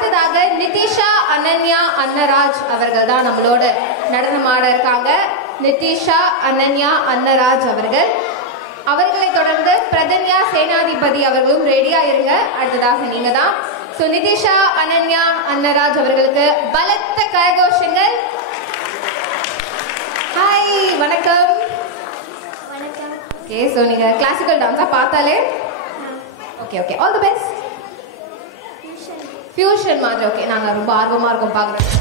அடுத்ததாக நிதிஷா அனன்யா அன்னராஜ் அவர்கள் தான் நம்மளோட நடனமாட இருக்காங்க. நிதிஷா அனன்யா அன்னராஜ் அவர்களை தொடர்ந்து பிரதன்யா சேனாதிபதி அவர்களும் ரெடியா இருங்க. அடுத்ததாக நீங்க தான். ஸோ நிதிஷா அனன்யா அன்னராஜ் அவர்களுக்கு பலத்த கரகோஷங்கள். ஹாய், வணக்கம். ஓகே, ஸோ நீங்க கிளாசிக்கல் டான்ஸா பார்த்தாலே okay okay, all the best. Fusion மாதிரி ஓகே, நாங்கள் ரொம்ப ஆர்வமாக இருக்கோம் பார்க்குறோம்.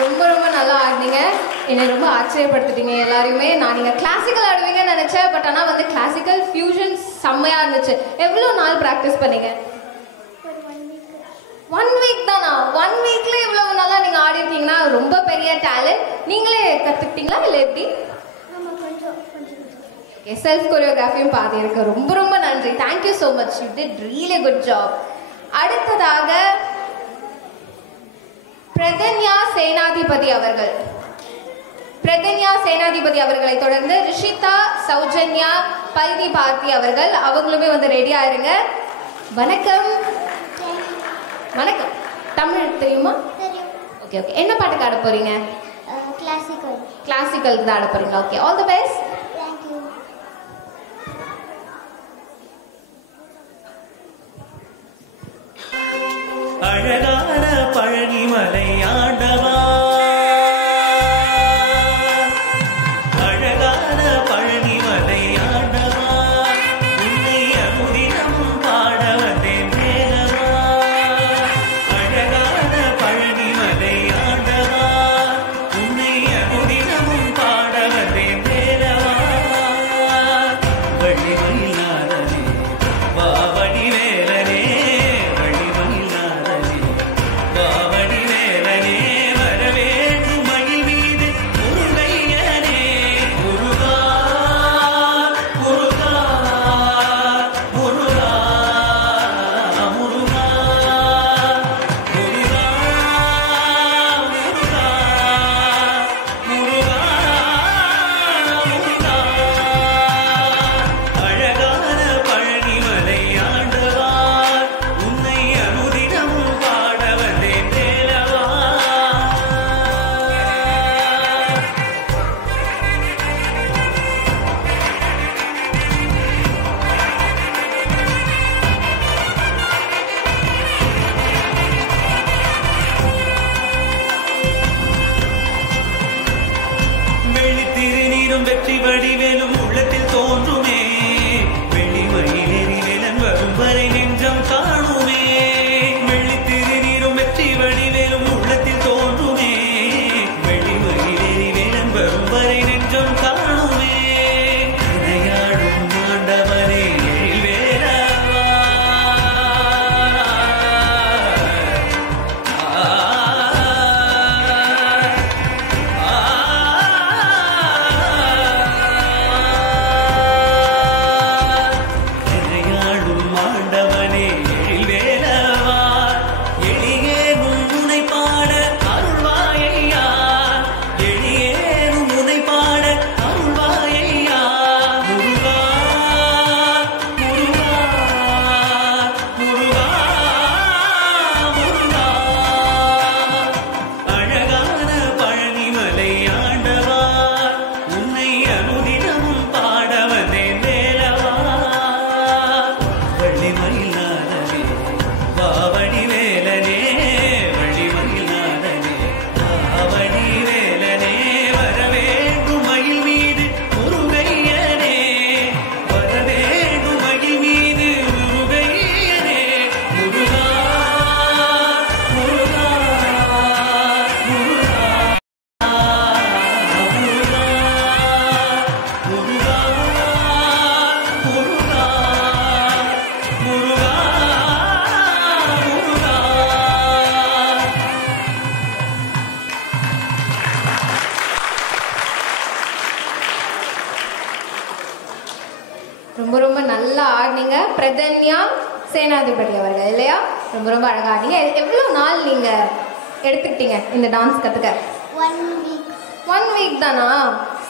ரொம்ப ரொம்ப நல்லா ஆடினீங்க. என்னை ரொம்ப ஆச்சரியப்படுத்திட்டீங்க எல்லாரையுமே. நான் நீங்கள் கிளாசிக்கல் ஆடுவீங்கன்னு நினச்சேன், பட் ஆனால் வந்து கிளாசிக்கல் ஃபியூஷன் செம்மையாக இருந்துச்சு. எவ்வளோ நாள் ப்ராக்டிஸ் பண்ணீங்க? 1 வீக் தானா? 1 வீக்ல இவ்வளவு நல்லா நீங்கள் ஆடிருக்கீங்கன்னா ரொம்ப பெரிய டேலண்ட். நீங்களே கற்றுக்கிட்டீங்களா இல்லை எப்படி? ஓகே, செல்ஃப் கொரியோகிராஃபியும் பாதி இருக்கு. ரொம்ப ரொம்ப நன்றி. Thank you so much. You did really good job. அடுத்ததாக பிரதன்யா சேனாதிபதி அவர்களை தொடர்ந்து ரிஷிதா சௌஜன்யா பைதி பார்த்தி அவர்களுமே வந்து ரெடியா இருங்க. வணக்கம். வணக்கம். தமிழ் தெரியுமா? Okay okay. என்ன பாட்டுக்கு ஆட போறீங்க? கிளாசிக்கல் தான் ஆட போறீங்க. Okay, all the best. அழகான பழனிமலை ஆண்டவா, அழகான பழனிமலை ஆண்டவா, உன்னை அமுதினம் பாட வந்தேன் வேலவா. அழகான பழனிமலை ஆண்டவா, உன்னை அமுதினமும் பாட வந்தேன் வேலவா. வழிமயிலாதனே வாவடி வேலனே, வழிமயிலாதனே வாவடி வேலனே. பிரதன்யா சேனாதிபதி அவர்கள் இல்லையா? ரொம்ப ரொம்ப அழகா. நீங்க எவ்வளவு நாள் நீங்க எடுத்துக்கிட்டீங்க இந்த டான்ஸ் கத்துக்க? 1 வீக் தானா?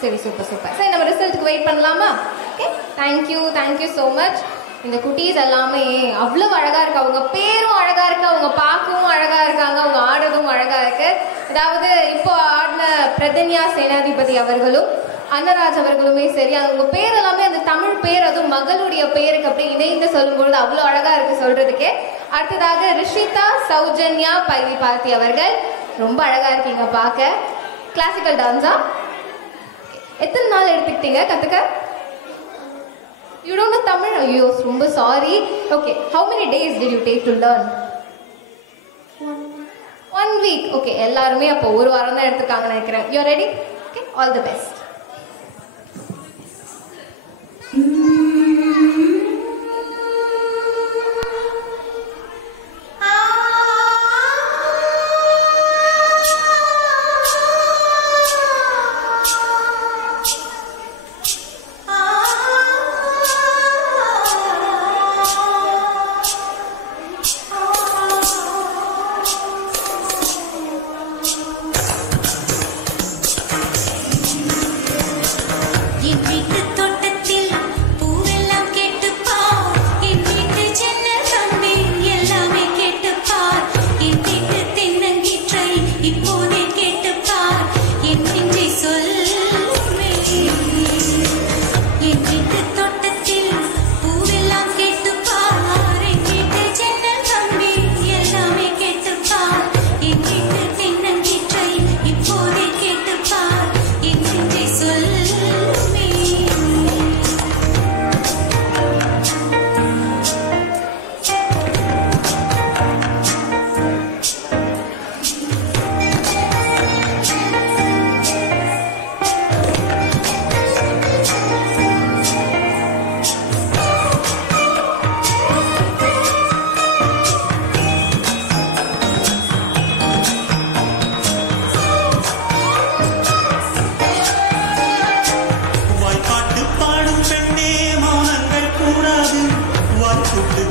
சரி, சூப்பர் சூப்பர். சரி, நம்ம ரிசல்ட்டுக்கு வெயிட் பண்ணலாமா? Okay, thank you so much. இந்த குட்டீஸ் எல்லாமே அவ்வளவு அழகா இருக்கு. அவங்க பேரும் அழகா இருக்கு, அவங்க பார்க்கவும் அழகா இருக்காங்க, அவங்க ஆடுறதும் அழகா இருக்கு. அதாவது இப்போ ஆடின பிரதன்யா சேனாதிபதி அவர்களும் அன்னராஜ் அவர்களுமே சரி, அவங்க பேர் எல்லாமே அந்த தமிழ் பேர், அதுவும் மகளுடைய பேருக்கு அப்படியே இணைந்து சொல்லும்பொழுது அவ்வளோ அழகா இருக்கு சொல்றதுக்கே. அடுத்ததாக ரிஷிதா சௌஜன்யா பைவிபாத்தி அவர்கள் ரொம்ப அழகா இருக்கீங்க பார்க்க. கிளாசிக்கல் டான்ஸா? எத்தனை நாள் எடுத்துக்கிட்டீங்க கத்துக்க? You don't know Tamil? ஐயோ, ரொம்ப sorry. Okay, how many days did you take to learn? 1 week. Okay, எல்லாருமே அப்போ ஒரு வாரம் தான் எடுத்துருக்காங்கன்னு நினைக்கிறேன். You are ready? Okay, all the best.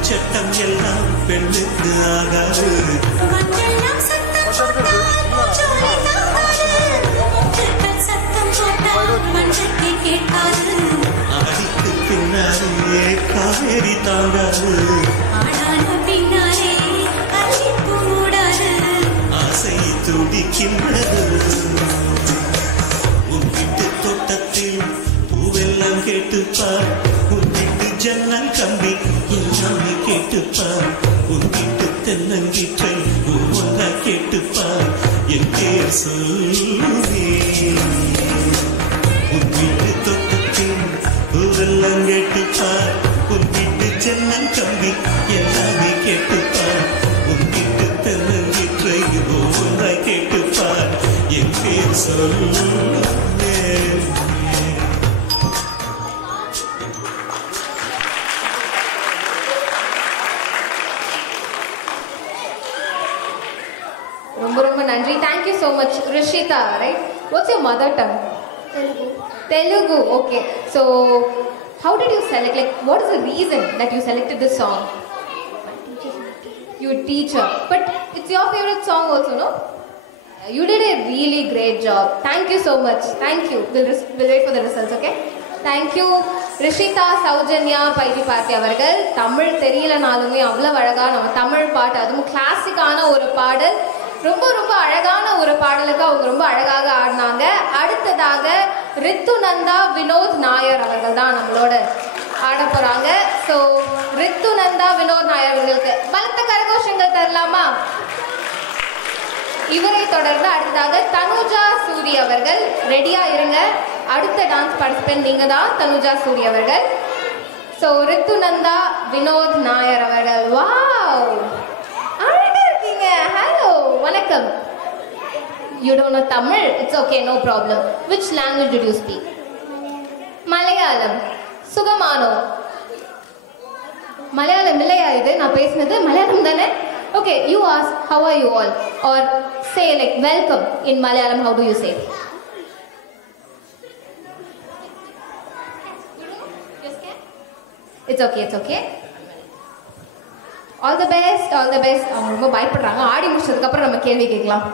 சட்டம் எல்லாம் பெண்ணுக்கு ஆகாது. அடிக்கு பின்னாலே காவேரி தாங்காது. ஆசை துடிக்கின்றது. உன் வீட்டு தோட்டத்தில் பூவெல்லாம் கேட்டுப்பார். உன் வீட்டு ஜன்னல் கம்பி எல்லாமே கேட்டுப்பார். உன் வீட்டு தென்னங்கீற்றை ஒவ்வொன்றா கேட்டுப்பார். என் பேர் சொல்லுவே. உன் வீட்டு தோட்டத்தில் பூவெல்லாம் கேட்டுப்பார். உன் வீட்டு ஜன்னல் கம்பி எல்லாமே கேட்டுப்பார். உன் வீட்டு தென்னங்கீற்றை ஒவ்வொன்றா கேட்டுப்பார். என் பேர் சொல்லுவே. ரொம்ப நன்றி. Thank you so much, Rishita. Right? What's your mother tongue? Telugu. Okay. So, how did you select? Like, what is the reason that you selected this song? Your teacher. But it's your favorite song also, no? You did a really great job. Thank you so much. Thank you. We'll wait for the results, okay? Thank you. Rishita Soujanya பைதிபாத்தி அவர்கள். தமிழ் தெரியலனாலுமே அவ்வளோ அழகா நம்ம தமிழ் பாட்டு, அதுவும் கிளாசிக்கான ஒரு பாடல், ரொம்ப ரொம்ப அழகான ஒரு பாடலுக்கு அவங்க ரொம்ப அழகாக ஆடினாங்க. அடுத்ததாக ரித்து நந்தா வினோத் நாயர் அவர்கள் தான் நம்மளோட ஆட போறாங்க. ஸோ ரித்து நந்தா வினோத் நாயர் அவர்களுக்கு பலத்த கரகோஷங்கள் தரலாமா? இவரை தொடர்ந்து அடுத்ததாக தனுஜா சூரி அவர்கள். ரெடியா இருங்க. அடுத்த டான்ஸ் பார்ட்டிசிபென்ட் நீங்க தான், தனுஜா சூரி அவர்கள். ஸோ ரித்து நந்தா வினோத் நாயர் அவர்கள். வாவ், அழகா இருக்கீங்க. ஹலோ, வணக்கம். You don't know Tamil? It's okay, no problem. Which language did you speak? Malayalam. சுகமானோ? Malayalam இல்லையா இது? நான் பேசினது மலையாளம் தானே? Okay, you ask how are you all, or say like welcome in Malayalam. How do you say? It's okay, it's okay. All the best, all the best. அவங்க ரொம்ப பயப்படுறாங்க. ஆடி முடிச்சதுக்கப்புறம் நம்ம கேள்வி கேட்கலாம்.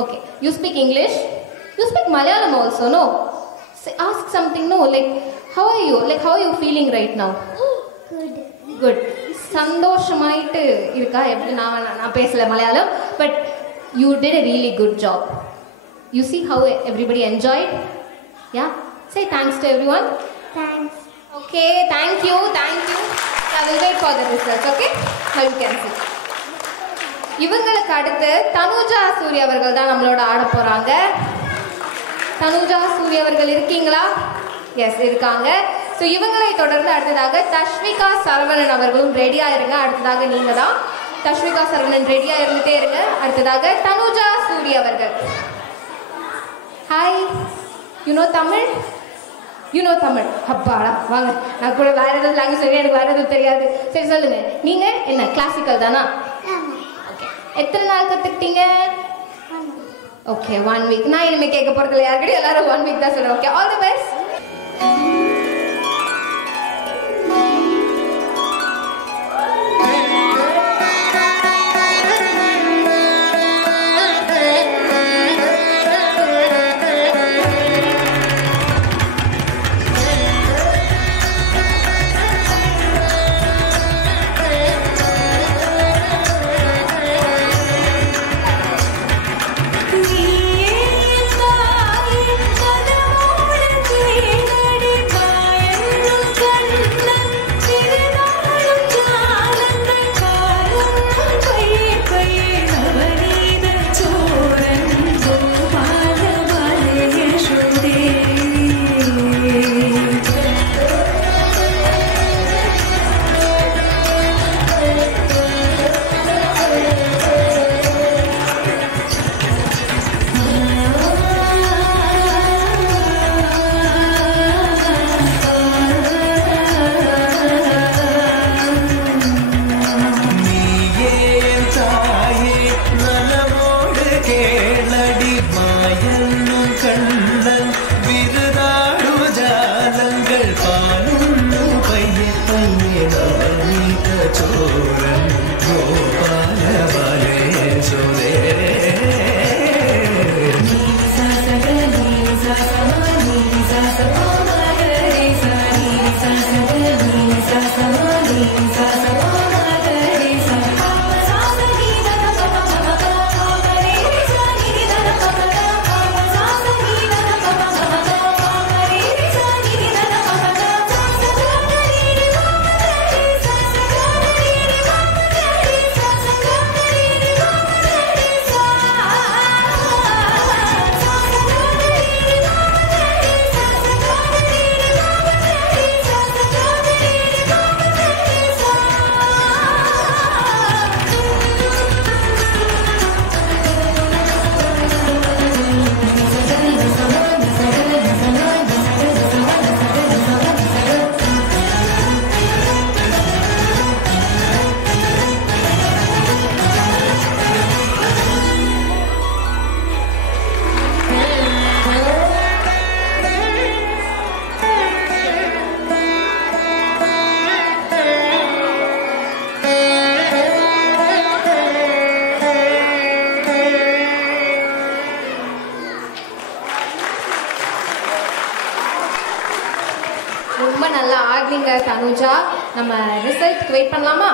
Okay, you speak English? You speak Malayalam also, no? Ask something, no? Like, how are you? Like, how are you feeling right now? Good. Good. சந்தோஷமாயிட்டு இருக்கா? எப்படி நான் பேசல Malayalam, but you did a really good job. You see how everybody enjoyed? Yeah? Say thanks to everyone. Thanks. Okay, thank you. I will wait for the results, okay? Now you can see. இவங்களுக்கு அடுத்து தனுஜா சூர்யா அவர்கள் தான் நம்மளோட ஆட போறாங்க. தனுஜா சூர்யா அவர்கள் இருக்கீங்களா? S, இருக்காங்க. ஸோ இவங்களை தொடர்ந்து அடுத்ததாக தஷ்விகா சரவணன் அவர்களும் ரெடியா இருங்க. அடுத்ததாக நீங்க தான். தஷ்விகா சரவணன் ரெடியா இருந்துட்டே இருங்க. அடுத்ததாக தனுஜா சூர்யா அவர்கள். Hi, you know Tamil? You know Tamil? அப்பாடா, வாங்க. நான் கூட வேற ஏதாவது லாங்குவேஜ் சொல்லி எனக்கு வேற எதுவும் தெரியாது. சரி சொல்லுங்க, நீங்க என்ன கிளாசிக்கல் தானா? ஓகே, எத்தனை நாள் கத்துக்கிட்டீங்க? Okay, 1 week. நான் இனிமே கேட்க போறதில்ல யாருக்கிட்ட, எல்லாரும் 1 வீக் தான் சொல்றேன். Okay, all the best. நீயே தாயின் கதவோடு ரொம்ப நல்லா ஆடுறீங்க தனுஜா. நம்ம ரிசல்ட்க்கு வெயிட் பண்ணலாமா?